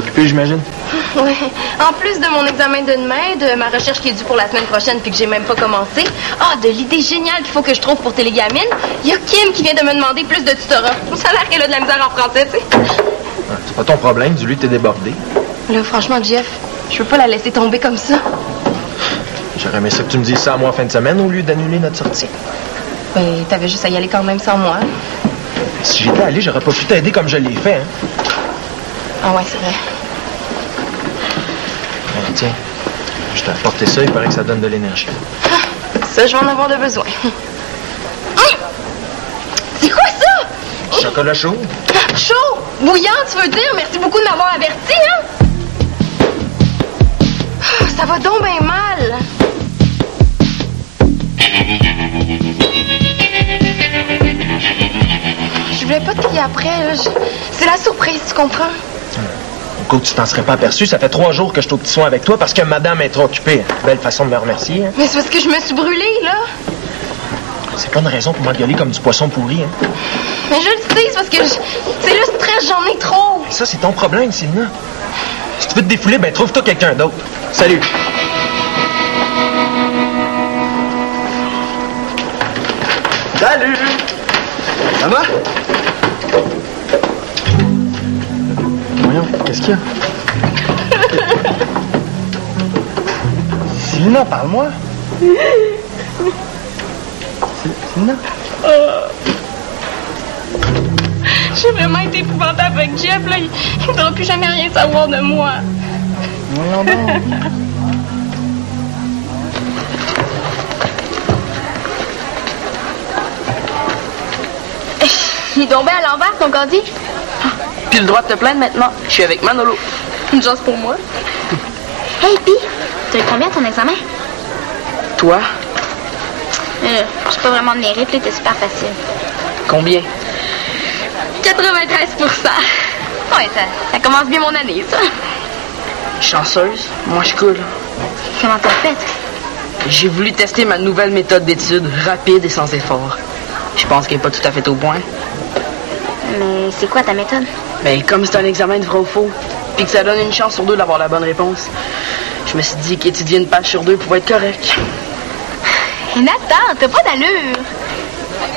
occupé, j'imagine? Oui. En plus de mon examen de demain, de ma recherche qui est due pour la semaine prochaine puis que j'ai même pas commencé, de l'idée géniale qu'il faut que je trouve pour Télégamine, il y a Kim qui vient de me demander plus de tutorat. Ça a l'air qu'elle a de la misère en français, tu sais. C'est pas ton problème, dis-lui que t'es débordé. Là, franchement, Jeff, je peux pas la laisser tomber comme ça. J'aurais aimé ça que tu me dises ça à moi en fin de semaine au lieu d'annuler notre sortie. Ben, t'avais juste à y aller quand même sans moi. Si j'étais allé, j'aurais pas pu t'aider comme je l'ai fait, hein. Ah ouais, c'est vrai. Tiens, je t'ai apporté ça, il paraît que ça donne de l'énergie. Ça, je vais en avoir de besoin. C'est quoi ça? Chocolat chaud. Chaud? Bouillant, tu veux dire? Merci beaucoup de m'avoir averti, hein? Ça va donc bien mal. Je voulais pas te crier après, là. C'est la surprise, tu comprends? Au cas où tu t'en serais pas aperçu, ça fait 3 jours que je suis au petit soin avec toi parce que madame est trop occupée. Belle façon de me remercier, hein? Mais c'est parce que je me suis brûlée, là. C'est pas une raison pour m'engueuler comme du poisson pourri, hein? Mais je le sais, c'est parce que c'est le stress, j'en ai trop. Ça, c'est ton problème, Sylvia. Si tu veux te défouler, ben trouve-toi quelqu'un d'autre. Salut. Salut! Ça va? Voyons, qu'est-ce qu'il y a? Sylvina, parle-moi. Sylvina? J'ai vraiment été épouvantable avec Jeff, là. Il ne voudra plus jamais rien savoir de moi. Voyons donc. Il est tombé à l'envers, ton caddie. Puis le droit de te plaindre maintenant. Je suis avec Manolo. Une chance pour moi. Hey, Pi, t'as eu combien ton examen? Toi? J'ai pas vraiment de mérite, là, t'es super facile. Combien? 93%. Ouais, ça commence bien mon année, ça. Chanceuse? Moi, je coule. Comment t'as fait? J'ai voulu tester ma nouvelle méthode d'étude, rapide et sans effort. Je pense qu'elle n'est pas tout à fait au point. Mais c'est quoi ta méthode? Ben, comme c'est un examen de vrai ou faux, puis que ça donne une chance sur 2 d'avoir la bonne réponse, je me suis dit qu'étudier une page sur 2 pouvait être correct. Hé, Nathan, t'as pas d'allure.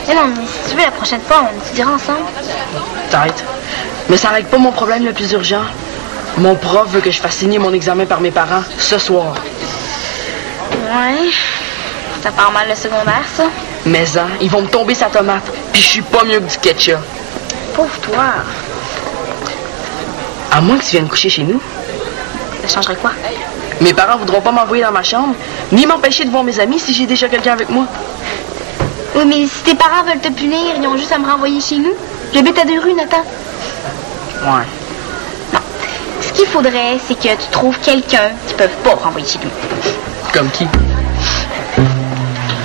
Mais non, mais si tu veux, la prochaine fois, on étudiera ensemble. Peut-être. Mais ça règle pas mon problème le plus urgent. Mon prof veut que je fasse signer mon examen par mes parents ce soir. Ouais. Ça part mal le secondaire, ça. Mais ils vont me tomber sa tomate, puis je suis pas mieux que du ketchup. Pauvre toi. À moins que tu viennes coucher chez nous. Ça changerait quoi? Mes parents voudront pas m'envoyer dans ma chambre, ni m'empêcher de voir mes amis si j'ai déjà quelqu'un avec moi. Oui, mais si tes parents veulent te punir, ils ont juste à me renvoyer chez nous. J'habite à 2 rues, Nathan. Ouais. Non. Ce qu'il faudrait, c'est que tu trouves quelqu'un qui peut pas renvoyer chez nous. Comme qui?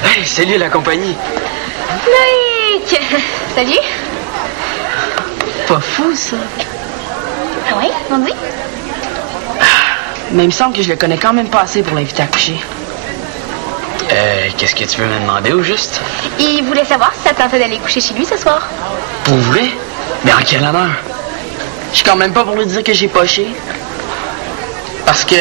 Hey, salut la compagnie. Mike! Salut. Pas fou, ça. Ah oui? On dit? Mais il me semble que je le connais quand même pas assez pour l'inviter à coucher. Qu'est-ce que tu veux me demander au juste? Il voulait savoir si ça te tentait d'aller coucher chez lui ce soir. Pour vrai? Mais en quel honneur? Je suis quand même pas pour lui dire que j'ai poché. Parce que...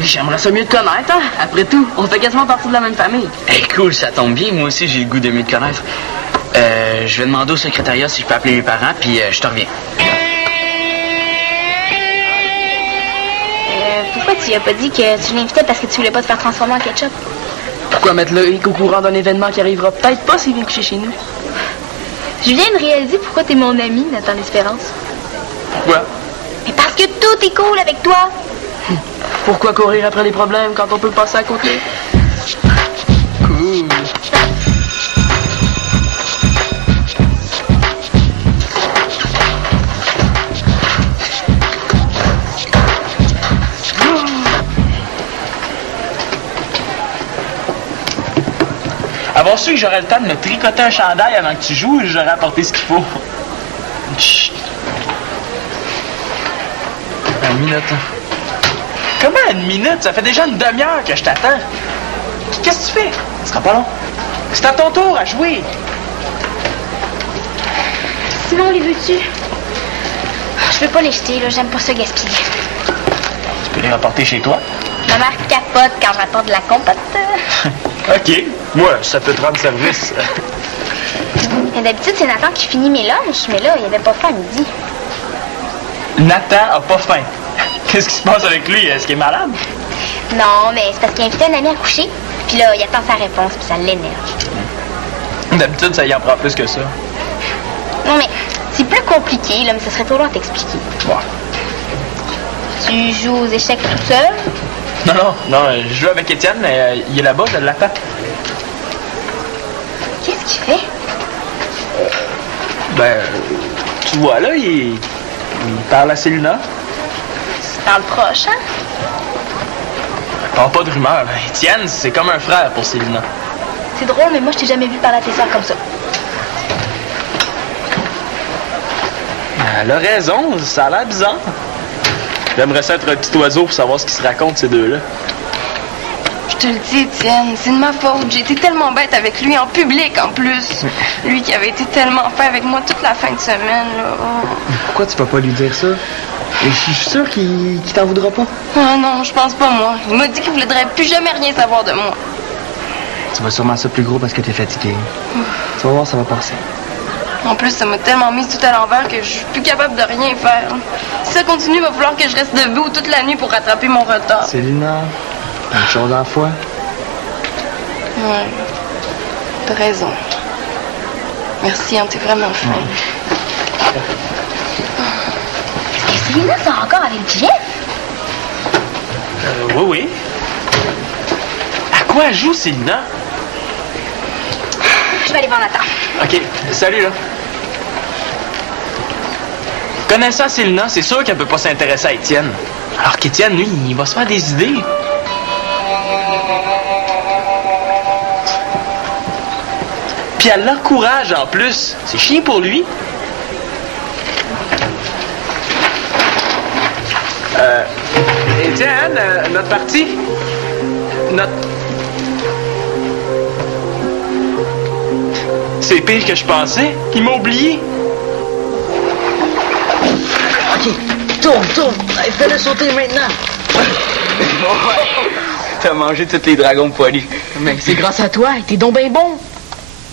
j'aimerais ça mieux te connaître, hein? Après tout, on fait quasiment partie de la même famille. Hey, cool, ça tombe bien. Moi aussi, j'ai le goût de mieux te connaître. Je vais demander au secrétariat si je peux appeler mes parents, puis je te reviens. Pourquoi tu lui as pas dit que tu l'invitais parce que tu voulais pas te faire transformer en ketchup? Pourquoi mettre le hic au courant d'un événement qui arrivera peut-être pas s'il vient coucher chez nous? Je viens de réaliser pourquoi t'es mon ami, Nathan L'Espérance. Pourquoi? Mais parce que tout est cool avec toi. Pourquoi courir après les problèmes quand on peut passer à côté? Cool. Avoir su que j'aurais le temps de me tricoter un chandail avant que tu joues, j'aurais apporté ce qu'il faut. Chut. Une minute. Comment une minute? Ça fait déjà une demi-heure que je t'attends. Qu'est-ce que tu fais? Ce sera pas long. C'est à ton tour à jouer. Sinon, les veux-tu? Je peux pas les jeter, là. J'aime pas ça gaspiller. Tu peux les rapporter chez toi? Ma mère capote quand je rapporte de la compote. OK. Moi, ça peut te rendre service. Et d'habitude, c'est Nathan qui finit mes lunchs, mais là, il avait pas faim à midi. Nathan a pas faim. Qu'est-ce qui se passe avec lui? Est-ce qu'il est malade? Non, mais c'est parce qu'il a invité un ami à coucher. Puis là, il attend sa réponse, puis ça l'énerve. D'habitude, ça y en prend plus que ça. Non, mais c'est plus compliqué, là, mais ça serait trop long à t'expliquer. Ouais. Tu joues aux échecs tout seul? Non, je joue avec Étienne, mais il est là-bas, je l'attends. Qu'est-ce qu'il fait? Ben, tu vois, là, il parle à Célina. Tu parles proche, hein? Pas de rumeur, là. Étienne, c'est comme un frère pour Célina. C'est drôle, mais moi, je t'ai jamais vu parler à tes soeurs comme ça. Elle a raison, ça a l'air bizarre. J'aimerais ça être un petit oiseau pour savoir ce qui se raconte, ces deux-là. Je te le dis, Étienne, c'est de ma faute. J'ai été tellement bête avec lui, en public en plus. Lui qui avait été tellement fin avec moi toute la fin de semaine, là. Oh. Pourquoi tu vas pas lui dire ça? Je suis sûr qu'il t'en voudra pas. Ah non, je pense pas, moi. Il m'a dit qu'il voudrait plus jamais rien savoir de moi. Tu vas sûrement ça plus gros parce que t'es fatigué. Tu vas voir, ça va passer. En plus, ça m'a tellement mise tout à l'envers que je suis plus capable de rien faire. Si ça continue, il va falloir que je reste debout toute la nuit pour rattraper mon retard. Célina, une chose à la fois. Ouais. T'as raison. Merci, hein, t'es vraiment fin. Est-ce que Célina sort encore avec Jeff? Oui. À quoi elle joue, Célina? Je vais aller voir Nathan. OK, salut, là. Connaissant Célina, c'est sûr qu'elle peut pas s'intéresser à Étienne. Alors qu'Étienne, lui, il va se faire des idées. Puis elle l'encourage en plus. C'est chiant pour lui. Étienne, notre partie? C'est pire que je pensais. Il m'a oublié. OK, tourne. Hey, fais-le sauter maintenant. T'as mangé tous les dragons poilus. Mais c'est grâce à toi, t'es donc bien bon.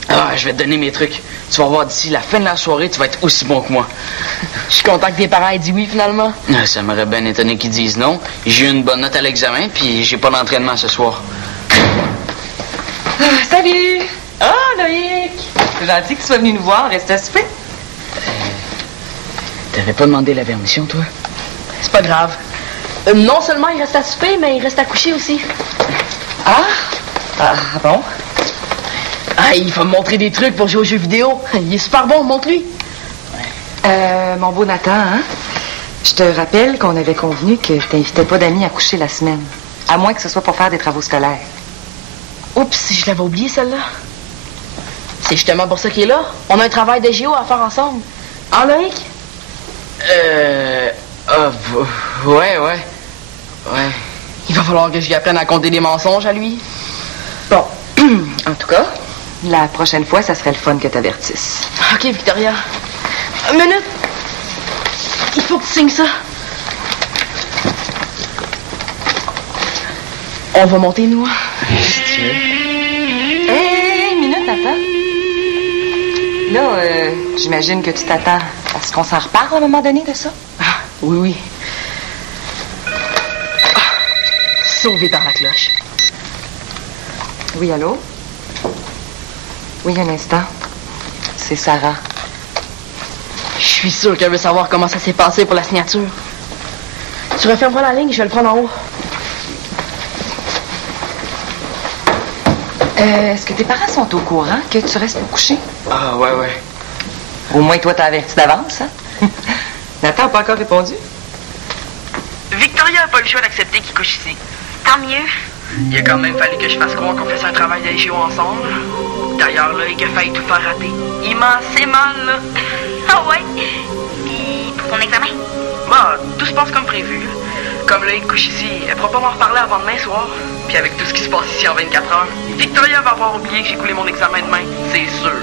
Ah, je vais te donner mes trucs. Tu vas voir d'ici la fin de la soirée, tu vas être aussi bon que moi. Je suis content que tes parents aient dit oui, finalement. Ça m'aurait bien étonné qu'ils disent non. J'ai eu une bonne note à l'examen, puis j'ai pas d'entraînement ce soir. Salut! Ah, Loïc! C'est gentil que tu sois venu nous voir. Reste à souper. T'avais pas demandé la permission, toi? C'est pas grave. Non seulement il reste à souper, mais il reste à coucher aussi. Ah bon? Ah, il va me montrer des trucs pour jouer aux jeux vidéo. Il est super bon, montre-lui. Mon beau Nathan, hein? Je te rappelle qu'on avait convenu que t'invitais pas d'amis à coucher la semaine. À moins que ce soit pour faire des travaux scolaires. Oups, je l'avais oublié, celle-là. C'est justement pour ça qu'il est là. On a un travail de géo à faire ensemble. Hein, Loïc? Ouais. Il va falloir que je lui apprenne à compter des mensonges à lui. Bon, en tout cas, la prochaine fois, ça serait le fun que t'avertisses. OK, Victoria. Une minute. Il faut que tu signes ça. On va monter, nous. Hey, minute, Nathan. Là, j'imagine que tu t'attends à ce qu'on s'en reparle à un moment donné de ça? Ah, oui. Sauvé par la cloche. Oui, allô? Oui, un instant. C'est Sarah. Je suis sûr qu'elle veut savoir comment ça s'est passé pour la signature. Tu refermeras la ligne, je vais le prendre en haut. Est-ce que tes parents sont au courant que tu restes pour coucher? Ah, ouais. Au moins, toi, t'as averti d'avance, hein? Nathan n'a pas encore répondu? Victoria n'a pas le choix d'accepter qu'il couche ici. Tant mieux. Il a quand même fallu que je fasse croire qu'on fasse un travail d'ingéo ensemble. D'ailleurs, là, il a failli tout faire rater. Il m'a assez mal, là. Ah ouais? Puis pour ton examen? Bah, tout se passe comme prévu. Comme là, il couche ici, elle pourra pas m'en reparler avant demain soir. Puis avec tout ce qui se passe ici en 24 heures, Victoria va avoir oublié que j'ai coulé mon examen demain, c'est sûr.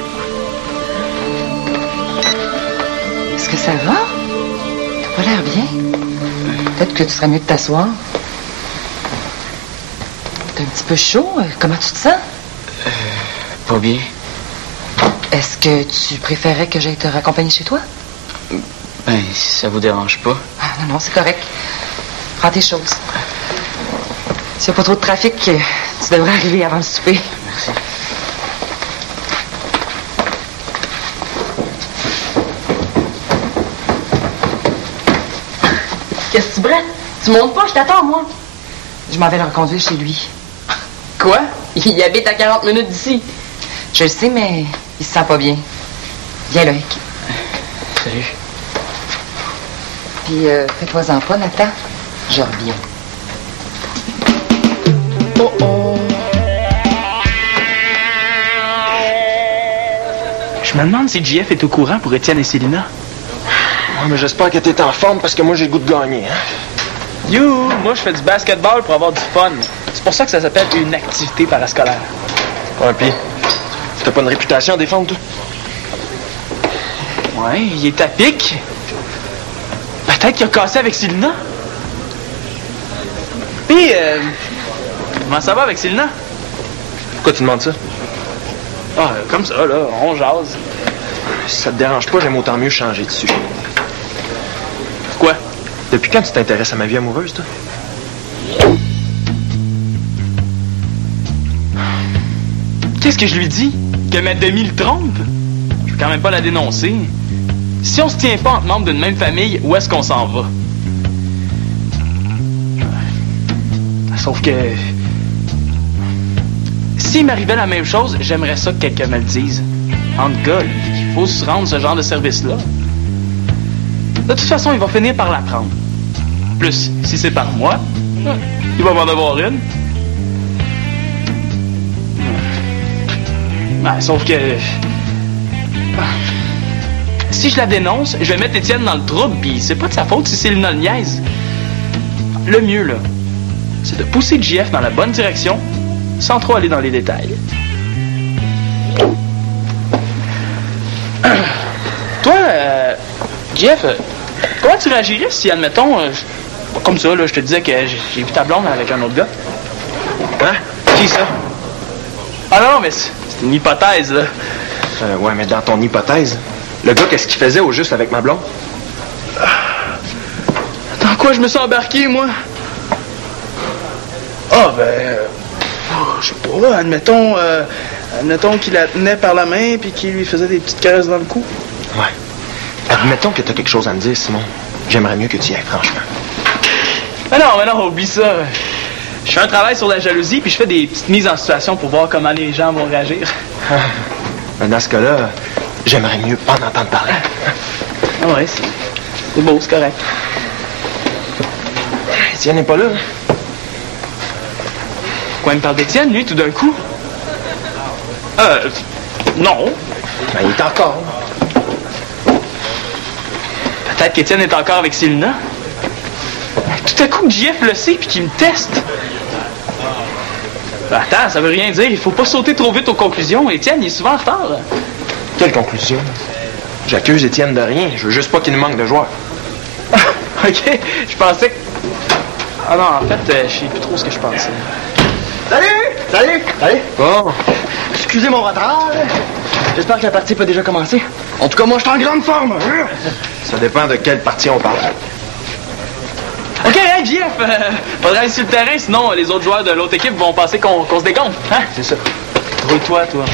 Est-ce que ça va? T'as pas l'air bien. Peut-être que tu serais mieux de t'asseoir. T'es un petit peu chaud. Comment tu te sens? Pas bien. Est-ce que tu préférerais que j'aille te raccompagner chez toi? Ben, si ça vous dérange pas. Ah, non, c'est correct. Prends tes choses. S'il n'y a pas trop de trafic, tu devrais arriver avant le souper. Merci. Qu'est-ce que tu brettes? Tu montes pas, je t'attends, moi. Je m'en vais le reconduire chez lui. Quoi? Il habite à 40 minutes d'ici. Je le sais, mais il se sent pas bien. Viens, Loïc. Salut. Puis, fais-toi-en pas, Nathan. Je reviens. Oh oh. Je me demande si JF est au courant pour Étienne et Célina. Ouais, mais j'espère que t'es en forme parce que moi, j'ai le goût de gagner. Hein? You! Moi, je fais du basketball pour avoir du fun. C'est pour ça que ça s'appelle une activité parascolaire. Ouais, pis t'as pas une réputation à défendre, toi? Ouais, il est à pic. Peut-être qu'il a cassé avec Célina. Puis, comment ça va avec Célina? Pourquoi tu demandes ça? Ah, comme ça, là, on jase. Si ça te dérange pas, j'aime autant mieux changer de sujet. Pourquoi? Depuis quand tu t'intéresses à ma vie amoureuse, toi? Qu'est-ce que je lui dis? Que ma demi le trompe? Je peux quand même pas la dénoncer. Si on se tient pas entre membres d'une même famille, où est-ce qu'on s'en va? Sauf que... S'il m'arrivait la même chose, j'aimerais ça que quelqu'un me le dise. Entre gars, il faut se rendre ce genre de service-là. De toute façon, il va finir par l'apprendre. Plus, si c'est par moi, il va m'en avoir une. Ben, sauf que... Si je la dénonce, je vais mettre Étienne dans le trouble, puis c'est pas de sa faute si Célina le niaise. Le mieux, là, c'est de pousser JF dans la bonne direction, sans trop aller dans les détails. Toi, JF, comment tu réagirais si, admettons, comme ça, là, je te disais que j'ai vu ta blonde avec un autre gars? Hein? Qui ça? Ah non, mais c'est une hypothèse, là. Ouais, mais dans ton hypothèse, le gars, qu'est-ce qu'il faisait au juste avec ma blonde? Dans quoi je me suis embarqué, moi? Ah, ben... je sais pas, admettons qu'il la tenait par la main puis qu'il lui faisait des petites caresses dans le cou. Ouais. Admettons que t'as quelque chose à me dire, Simon. J'aimerais mieux que tu y ailles, franchement. Mais non, oublie ça. Je fais un travail sur la jalousie puis je fais des petites mises en situation pour voir comment les gens vont réagir. Mais dans ce cas-là, j'aimerais mieux pas en entendre parler. Ah ouais, c'est beau, c'est correct. Étienne n'est pas là, hein? Quoi, il me parle d'Étienne, lui, tout d'un coup? Non. Ben, il est encore. Peut-être qu'Étienne est encore avec Célina. Tout à coup, JF le sait puis qu'il me teste. Ben, attends, ça veut rien dire. Il faut pas sauter trop vite aux conclusions. Étienne, il est souvent en retard. Quelle conclusion? J'accuse Étienne de rien. Je veux juste pas qu'il nous manque de joueurs. OK, je pensais que... Ah non, en fait, je sais plus trop ce que je pensais. Salut! Bon. Excusez mon retard. J'espère que la partie peut déjà commencer. En tout cas, moi, je suis en grande forme. Ça dépend de quelle partie on parle. OK, hey, JF, faudrait aller sur le terrain, sinon les autres joueurs de l'autre équipe vont penser qu'on se décompte. Hein? C'est ça. Grouille-toi, toi.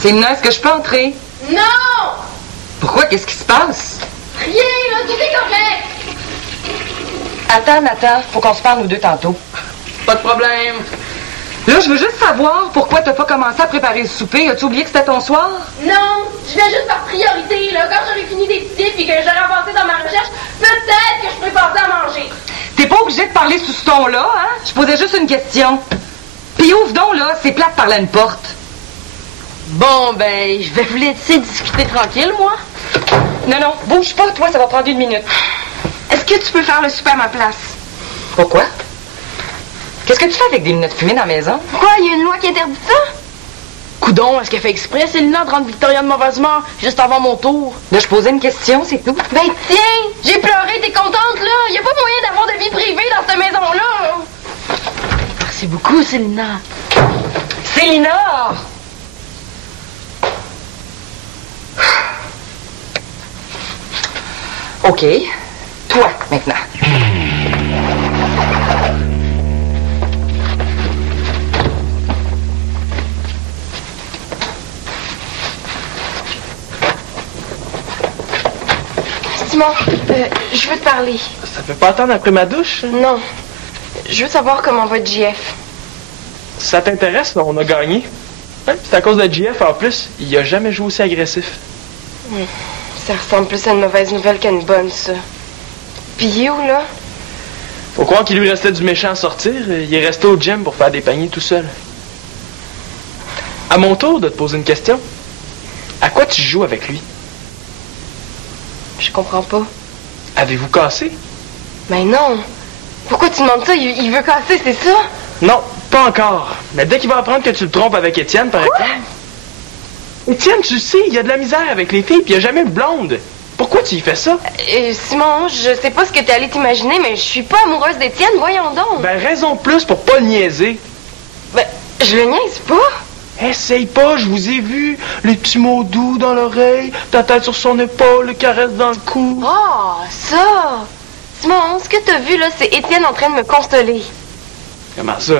Célina, est-ce que je peux entrer? Non! Pourquoi? Qu'est-ce qui se passe? Rien, là, tout est correct! Attends, Nathan, faut qu'on se parle nous deux tantôt. Pas de problème. Là, je veux juste savoir pourquoi t'as pas commencé à préparer le souper. As-tu oublié que c'était ton soir? Non, je vais juste par priorité, là. Quand j'aurai fini d'étudier puis que j'aurai avancé dans ma recherche, peut-être que je pourrai passer à manger. T'es pas obligé de parler sous ce ton-là, hein? Je posais juste une question. Puis ouvre donc, là, c'est plate par là une porte. Bon, ben, je vais vous laisser discuter tranquille, moi. Non, bouge pas, toi, ça va prendre 1 minute. Est-ce que tu peux faire le souper à ma place? Pourquoi? Qu'est-ce que tu fais avec des menottes fumées dans la maison? Quoi, il y a une loi qui interdit ça? Coudon, est-ce qu'elle fait exprès, Célina, de rendre Victoria de mauvaise humeur juste avant mon tour? Là, je posais une question, c'est tout. Ben tiens, j'ai pleuré, t'es contente, là? Y a pas moyen d'avoir de vie privée dans cette maison-là. Merci beaucoup, Célina. Célina! OK. Toi, maintenant. Simon, je veux te parler. Ça fait pas attendre après ma douche? Non. Je veux savoir comment va JF. Ça t'intéresse, là? On a gagné. Hein? C'est à cause de JF, en plus. Il a jamais joué aussi agressif. Ça ressemble plus à une mauvaise nouvelle qu'à une bonne, ça. Puis il est où, là? Faut croire qu'il lui restait du méchant à sortir. Il est resté au gym pour faire des paniers tout seul. À mon tour de te poser une question. À quoi tu joues avec lui? Je comprends pas. Avez-vous cassé? Mais non. Pourquoi tu demandes ça? Il veut casser, c'est ça? Non, pas encore. Mais dès qu'il va apprendre que tu le trompes avec Étienne, par exemple... Étienne, tu sais, il y a de la misère avec les filles, puis il a jamais eu de blonde. Pourquoi tu y fais ça? Simon, je sais pas ce que t'es allé t'imaginer, mais je suis pas amoureuse d'Étienne, voyons donc. Ben, raison de plus pour pas le niaiser. Ben, je le niaise pas. Essaye pas, je vous ai vu. Les petits mots doux dans l'oreille, ta tête sur son épaule, le caresse dans le cou. Oh, ça! Simon, ce que t'as vu, là, c'est Étienne en train de me consoler. Comment ça?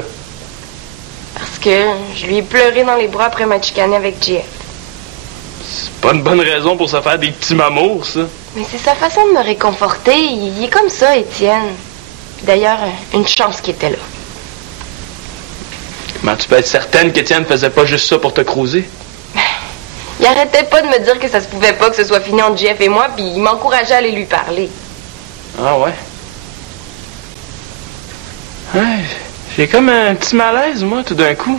Parce que je lui ai pleuré dans les bras après ma chicanée avec JF. C'est pas une bonne raison pour se faire des petits mamours, ça. Mais c'est sa façon de me réconforter. Il est comme ça, Étienne. D'ailleurs, une chance qu'il était là. Comment tu peux être certaine qu'Étienne faisait pas juste ça pour te croiser? Il arrêtait pas de me dire que ça se pouvait pas que ce soit fini entre JF et moi, puis il m'encourageait à aller lui parler. Ah ouais? Ouais, j'ai comme un petit malaise, moi, tout d'un coup.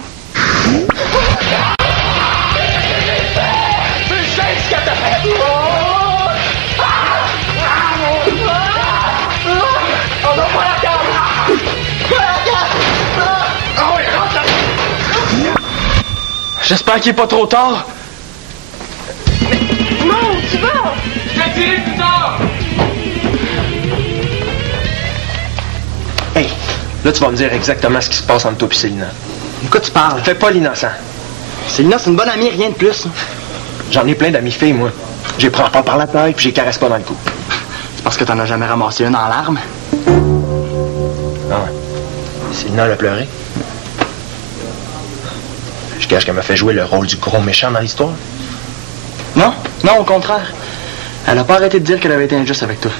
J'espère qu'il est pas trop tard. Non, tu vas! Je te dirai plus tard! Hey, là, tu vas me dire exactement ce qui se passe entre toi et Célina. De quoi tu parles? Fais pas l'innocent. Célina, c'est une bonne amie, rien de plus. J'en ai plein d'amis filles, moi. J'ai prends pas par la taille, puis j'ai caresse pas dans le cou. C'est parce que t'en as jamais ramassé une en larmes. Ah ouais. Célina, elle a pleuré. Je cache qu'elle m'a fait jouer le rôle du gros méchant dans l'histoire. Non, non, au contraire. Elle a pas arrêté de dire qu'elle avait été injuste avec toi.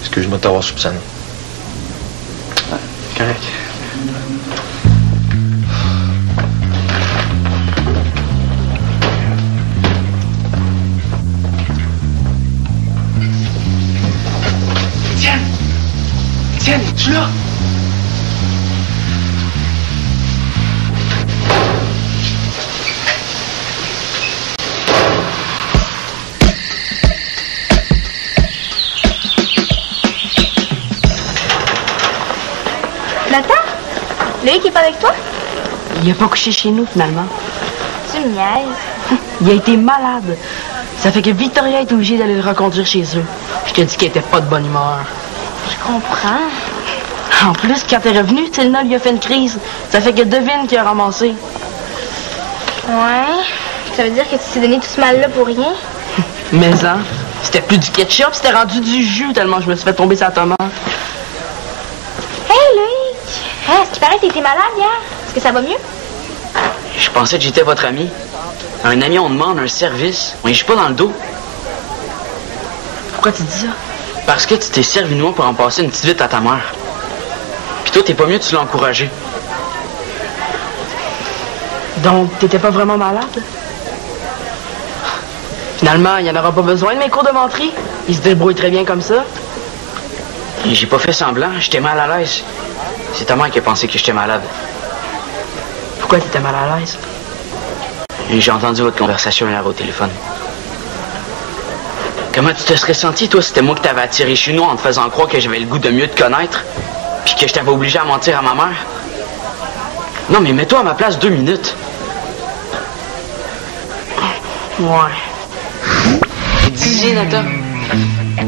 Excuse-moi de t'avoir soupçonné. Ouais, correct. Tiens, es-tu là? Nathan? Loïc est pas avec toi? Il a pas couché chez nous, finalement. Tu me niaises. Il a été malade. Ça fait que Victoria est obligée d'aller le reconduire chez eux. Je te dis qu'elle était pas de bonne humeur. Je comprends. En plus, quand t'es revenu, Célina lui a fait une crise. Ça fait que devine qui a ramassé. Ouais. Ça veut dire que tu t'es donné tout ce mal-là pour rien? Mais hein, c'était plus du ketchup, c'était rendu du jus tellement je me suis fait tomber sa tomate. Hey, Loïc! Hein, est-ce qu'il paraît que t'étais malade hier? Est-ce que ça va mieux? Je pensais que j'étais votre ami. Un ami, on demande un service. On y joue pas dans le dos. Pourquoi tu dis ça? Parce que tu t'es servi de moi pour en passer une petite vite à ta mère. Puis toi, t'es pas mieux de tu l'as encouragé. Donc, t'étais pas vraiment malade? Finalement, il n'y en aura pas besoin de mes cours de menterie. Ils se débrouillent très bien comme ça. Et j'ai pas fait semblant, j'étais mal à l'aise. C'est ta mère qui a pensé que j'étais malade. Pourquoi t'étais mal à l'aise? Et j'ai entendu votre conversation hier au téléphone. Comment tu te serais senti, toi, si c'était moi qui t'avais attiré chez nous en te faisant croire que j'avais le goût de mieux te connaître, puis que je t'avais obligé à mentir à ma mère? Non, mais mets-toi à ma place 2 minutes. Ouais. Dis, Nathan. Il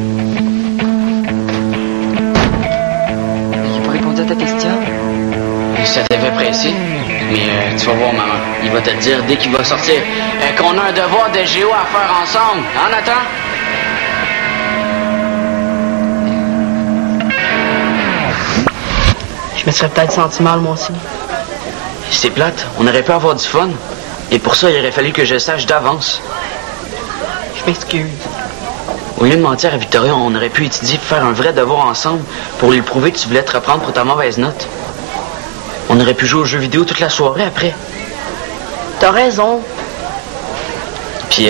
n'a pas répondu à ta question. Ça t'avait pressé. Mais tu vas voir, maman. Il va te le dire dès qu'il va sortir qu'on a un devoir de géo à faire ensemble. Hein, Nathan? Je me serais peut-être senti mal, moi aussi. C'est plate. On aurait pu avoir du fun. Et pour ça, il aurait fallu que je sache d'avance. Je m'excuse. Au lieu de mentir à Victoria, on aurait pu étudier pour faire un vrai devoir ensemble pour lui prouver que tu voulais te reprendre pour ta mauvaise note. On aurait pu jouer aux jeux vidéo toute la soirée après. T'as raison. Puis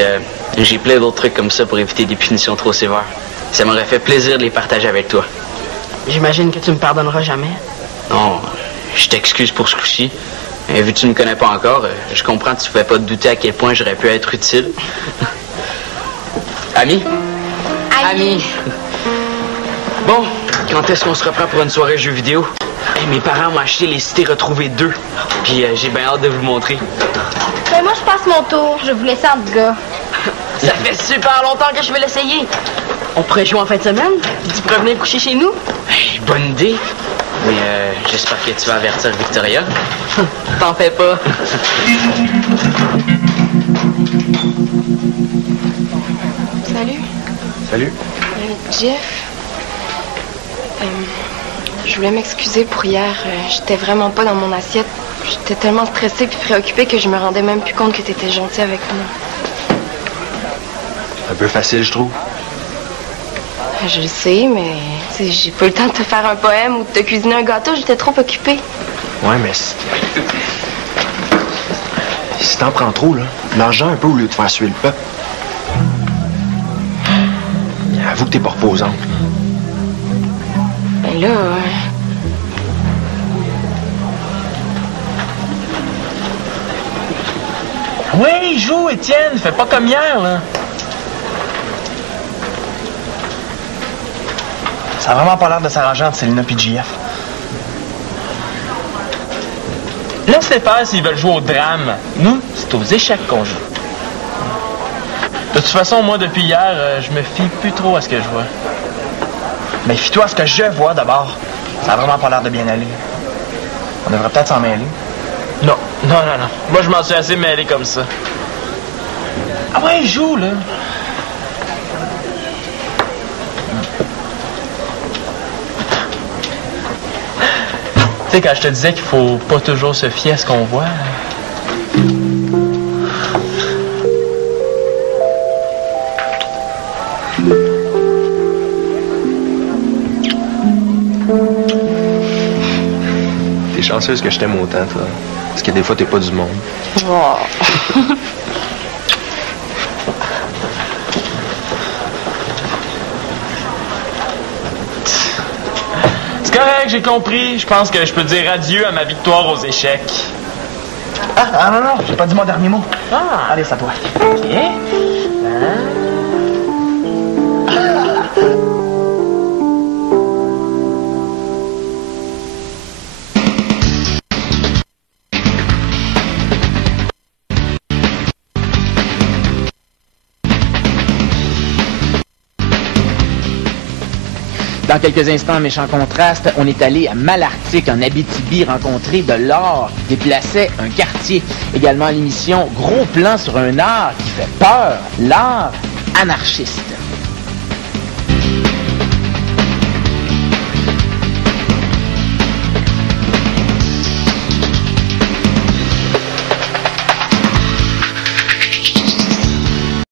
j'ai plein d'autres trucs comme ça pour éviter des punitions trop sévères. Ça m'aurait fait plaisir de les partager avec toi. J'imagine que tu me pardonneras jamais. Non, je t'excuse pour ce coup-ci. Vu que tu ne me connais pas encore, je comprends que tu ne pouvais pas te douter à quel point j'aurais pu être utile. Ami? Ami. Bon, quand est-ce qu'on se reprend pour une soirée jeux vidéo? Hey, mes parents m'ont acheté les Cités Retrouvées 2. Puis j'ai bien hâte de vous montrer. Ben moi, je passe mon tour. Je vous laisse en gars. Ça fait super longtemps que je vais l'essayer. On pourrait jouer en fin de semaine? Tu pourrais venir coucher chez nous? Hey, bonne idée. Mais j'espère que tu vas avertir Victoria. T'en fais pas. Salut. Salut. Jeff. Je voulais m'excuser pour hier. J'étais vraiment pas dans mon assiette. J'étais tellement stressée puis préoccupée que je me rendais même plus compte que t'étais gentil avec moi. Un peu facile, je trouve. Je le sais, mais j'ai pas eu le temps de te faire un poème ou de te cuisiner un gâteau. J'étais trop occupée. Ouais, mais si t'en prends trop, là, l'argent un peu au lieu de faire suer le peuple. Avoue que t'es pas reposante. Ben là... Oui, joue, Étienne. Fais pas comme hier, là. Ça a vraiment pas l'air de s'arranger entre Célina et JF. Laisse-les faire s'ils veulent jouer au drame. Nous, c'est aux échecs qu'on joue. De toute façon, moi, depuis hier, je me fie plus trop à ce que je vois. Mais fie-toi à ce que je vois d'abord. Ça a vraiment pas l'air de bien aller. On devrait peut-être s'en mêler. Non. Moi, je m'en suis assez mêlé comme ça. Ah ouais, joue, là. Tu sais, quand je te disais qu'il faut pas toujours se fier à ce qu'on voit... T'es chanceuse que je t'aime autant, toi. Parce que des fois, t'es pas du monde. Oh. C'est correct, j'ai compris. Je pense que je peux dire adieu à ma victoire aux échecs. Ah non, j'ai pas dit mon dernier mot. Ah! Allez, c'est à toi. OK. Dans quelques instants, méchant contraste, on est allé à Malartic, en Abitibi, rencontrer de l'or qui déplaçait un quartier. Également à l'émission Gros plan sur un art qui fait peur, l'art anarchiste.